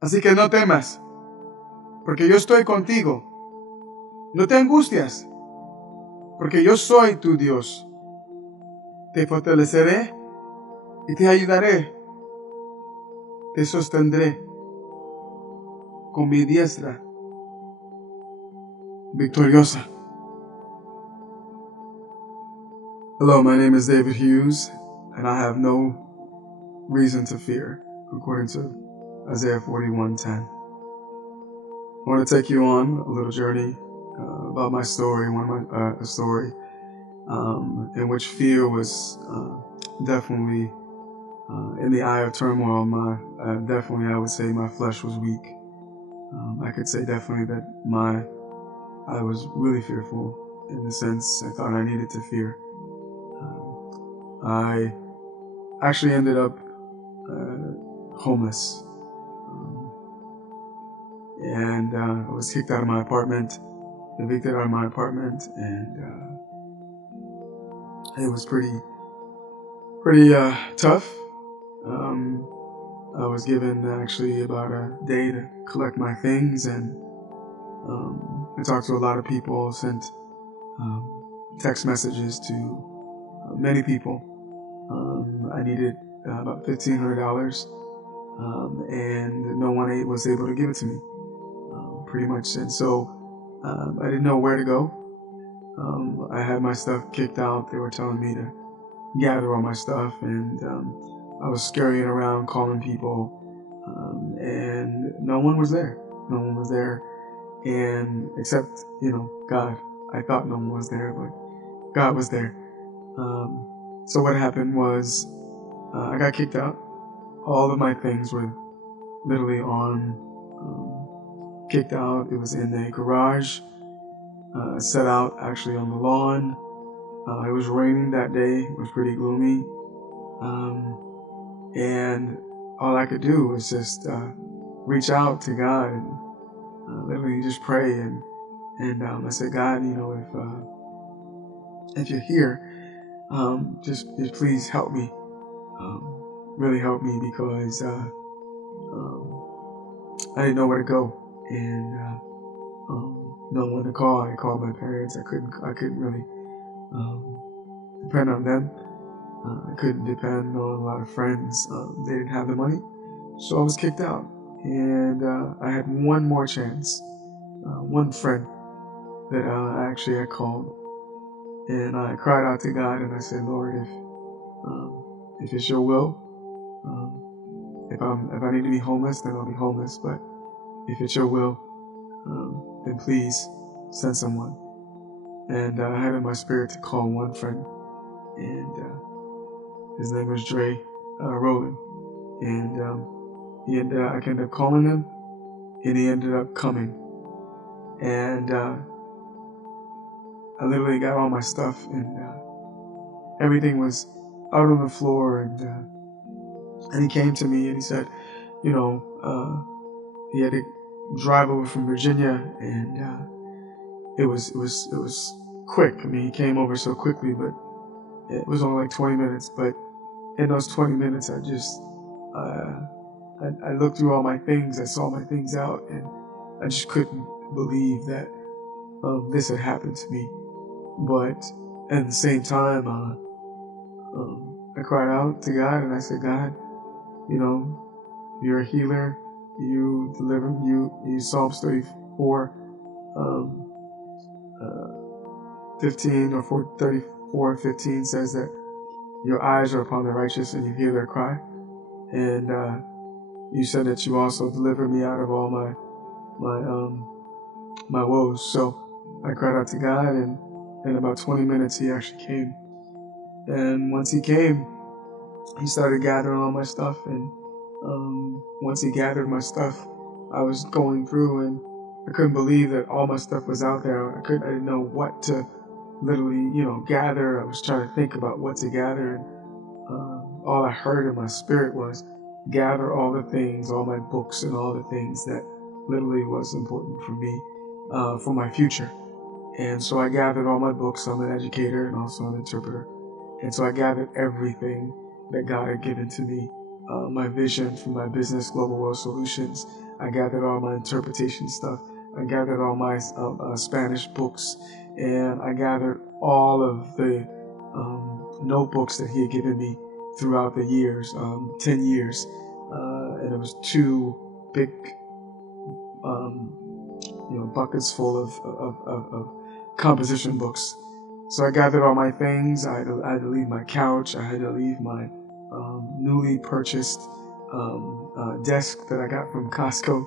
Así que no temas, porque yo estoy contigo. No te angustias, porque yo soy tu Dios. Te fortaleceré y te ayudaré. Te sostendré con mi diestra victoriosa. Hello, my name is David Hughes, and I have no reason to fear, according to Isaiah 41:10. I want to take you on a little journey about my story, a story in which fear was definitely in the eye of turmoil. I would say my flesh was weak. I could say definitely that I was really fearful in the sense I thought I needed to fear. I actually ended up homeless. And I was kicked out of my apartment, evicted out of my apartment, and it was pretty tough. I was given actually about a day to collect my things, and I talked to a lot of people, sent text messages to many people. I needed about $1,500, and no one was able to give it to me, pretty much. And so I didn't know where to go. I had my stuff kicked out. They were telling me to gather all my stuff, and I was scurrying around calling people, and no one was there. No one was there, and except, God. I thought no one was there, but God was there. So what happened was I got kicked out. All of my things were literally kicked out. It was in a garage, set out actually on the lawn. It was raining that day. It was pretty gloomy. And all I could do was just reach out to God and literally just pray. And I said, God, if you're here, just please help me. Really help me, because I didn't know where to go, and no one to call. I called my parents. I couldn't really depend on them. I couldn't depend on a lot of friends. They didn't have the money, so I was kicked out. And I had one more chance. One friend that I called, and I cried out to God, and I said, Lord, if it's your will, if I need to be homeless, then I'll be homeless. But if it's your will, then please send someone. And I had in my spirit to call one friend, and his name was Roland. And I ended up calling him, and he ended up coming. And I literally got all my stuff, and everything was out on the floor. And he came to me and he said, he had to drive over from Virginia, and it was quick. I mean, he came over so quickly, but it was only like 20 minutes. But in those 20 minutes, I just I looked through all my things. I saw my things out, and I just couldn't believe that this had happened to me. But at the same time, I cried out to God, and I said, God, you're a healer. You deliver. You Psalms 34, 15 or 34:15 says that your eyes are upon the righteous and you hear their cry. And you said that you also delivered me out of all my woes. So I cried out to God, and in about 20 minutes he actually came. And once he came, he started gathering all my stuff. And once he gathered my stuff, I was going through, and I couldn't believe that all my stuff was out there. I didn't know what to literally, gather. I was trying to think about what to gather, and all I heard in my spirit was gather all the things, all my books, and all the things that literally was important for me, for my future. And so I gathered all my books. I'm an educator and also an interpreter. And so I gathered everything that God had given to me. My vision for my business, Global World Solutions, I gathered all my interpretation stuff. I gathered all my Spanish books, and I gathered all of the notebooks that he had given me throughout the years, 10 years. And it was 2 big buckets full of composition books. So I gathered all my things. I had to leave my couch. I had to leave my newly purchased desk that I got from Costco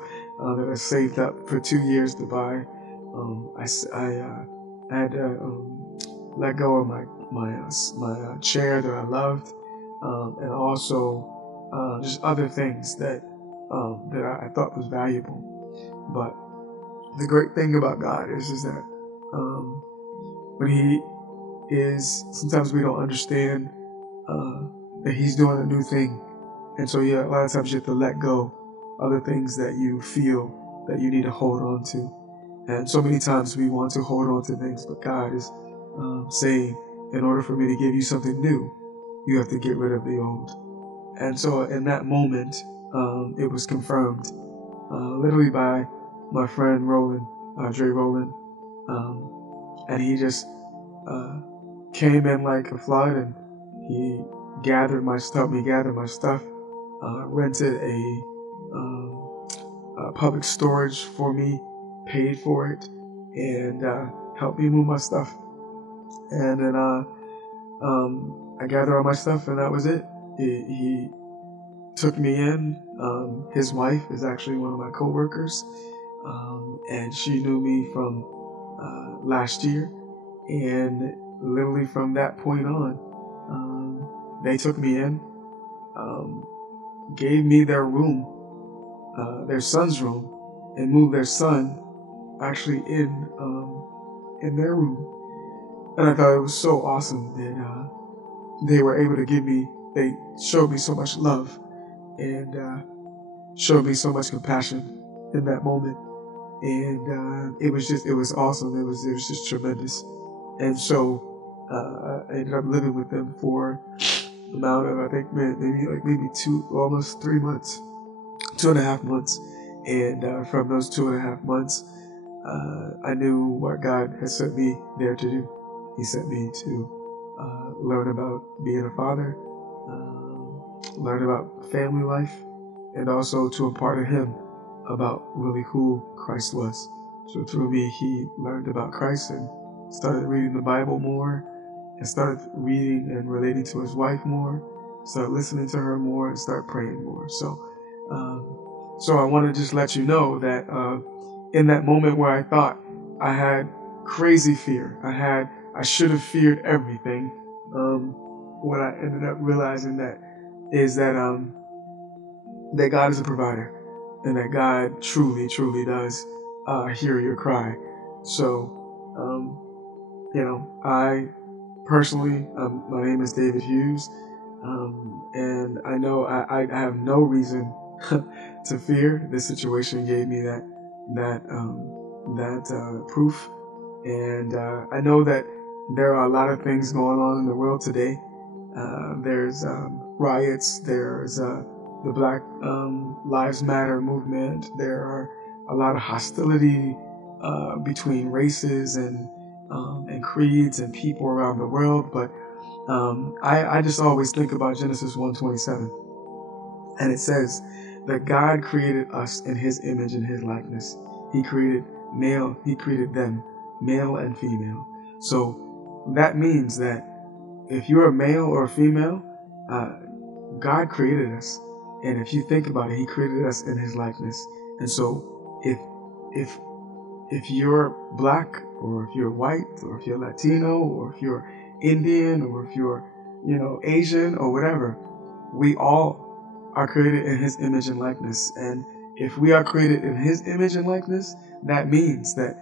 that I saved up for 2 years to buy. I had to let go of my chair that I loved, and also just other things that I thought was valuable. But the great thing about God is that when He is, sometimes we don't understand that He's doing a new thing, and so a lot of times you have to let go of the things that you feel that you need to hold on to. And so many times we want to hold on to things, but God is saying, in order for me to give you something new, you have to get rid of the old. And so in that moment, it was confirmed, literally by my friend Roland, Dre Roland, and he just came in like a flood, and he gathered my stuff. Rented a public storage for me, paid for it, and helped me move my stuff. And then I gathered all my stuff, and that was it. He took me in. His wife is actually one of my coworkers, and she knew me from last year. And literally from that point on, they took me in, gave me their room, their son's room, and moved their son actually in their room. And I thought it was so awesome that they were able to they showed me so much love and showed me so much compassion in that moment. And it was awesome. It was just tremendous. And so I ended up living with them for the amount of, I think, maybe almost 3 months, 2.5 months. And from those 2.5 months, I knew what God had sent me there to do. He sent me to learn about being a father, learn about family life, and also to impart to him about really who Christ was. So through me, he learned about Christ and started reading the Bible more, and started reading and relating to his wife more, started listening to her more, and started praying more. So I want to just let you know that in that moment where I thought I had crazy fear, I should have feared everything, what I ended up realizing is that God is a provider, and that God truly, truly does hear your cry. So, I personally, my name is David Hughes, and I know I have no reason to fear. This situation gave me that proof, and I know that there are a lot of things going on in the world today. There's riots. There's the Black Lives Matter movement. There are a lot of hostility between races and creeds and people around the world. But I just always think about Genesis 1:27, and it says that God created us in His image and His likeness. He created them, male and female. So that means that if you're a male or a female, God created us. And if you think about it, He created us in His likeness. And so if you're black, or if you're white, or if you're Latino, or if you're Indian, or if you're, Asian or whatever, we all are created in His image and likeness. And if we are created in His image and likeness, that means that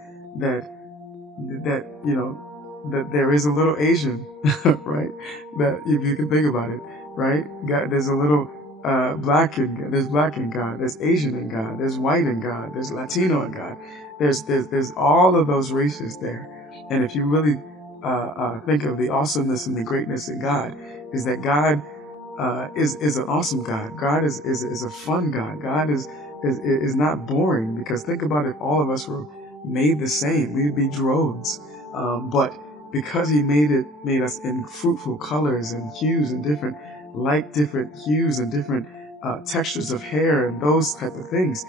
there is a little Asian, right? That if you can think about it, right? God, there's a little black in God. There's black in God. There's Asian in God. There's white in God. There's Latino in God. There's all of those races there. And if you really think of the awesomeness and the greatness in God, is that God is an awesome God. God is a fun God. God is is not boring, because think about if all of us were made the same, we would be drones. But because he made us in fruitful colors and hues and different hues and different textures of hair and those type of things,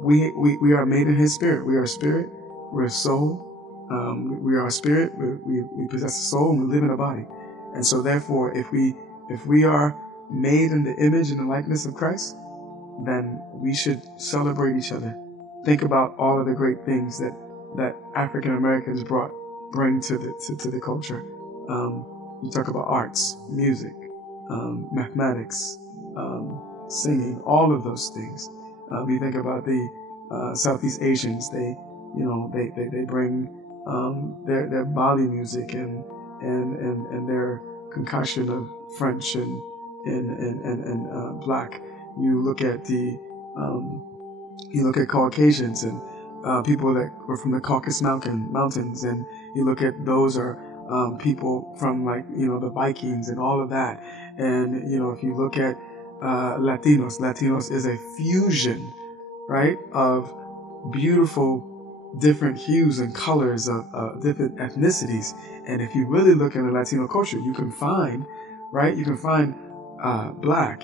we are made in his spirit. We are a spirit. We're a soul. We are a spirit. We possess a soul, and we live in a body. And so, therefore, if we are made in the image and the likeness of Christ, then we should celebrate each other. Think about all of the great things that African Americans bring to the culture. You talk about arts, music, mathematics, singing, all of those things. You think about the Southeast Asians. They bring their Bali music and their concoction of French and black. You look at Caucasians and people that were from the Caucasus Mountains, and you look at those are people from the Vikings and all of that. And if you look at Latinos is a fusion, right, of beautiful different hues and colors of different ethnicities. And if you really look in the Latino culture, you can find black,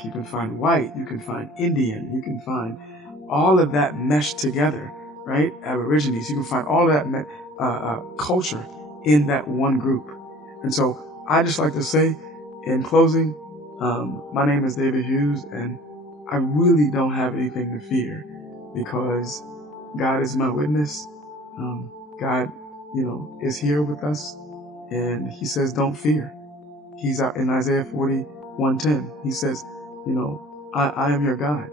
you can find white, you can find Indian, you can find all of that meshed together, right? Aborigines, you can find all of that culture in that one group. And so I just like to say, in closing, my name is David Hughes, and I really don't have anything to fear, because God is my witness. God, is here with us, and he says, don't fear. He's out in Isaiah 41:10. He says, I am your God.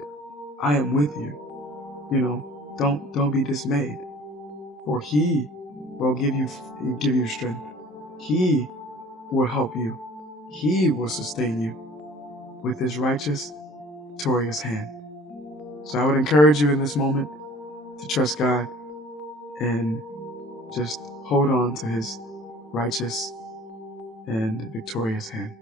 I am with you. Don't be dismayed, for he will give you strength. He will help you. He will sustain you with his righteous, victorious hand. So I would encourage you in this moment to trust God and just hold on to his righteous and victorious hand.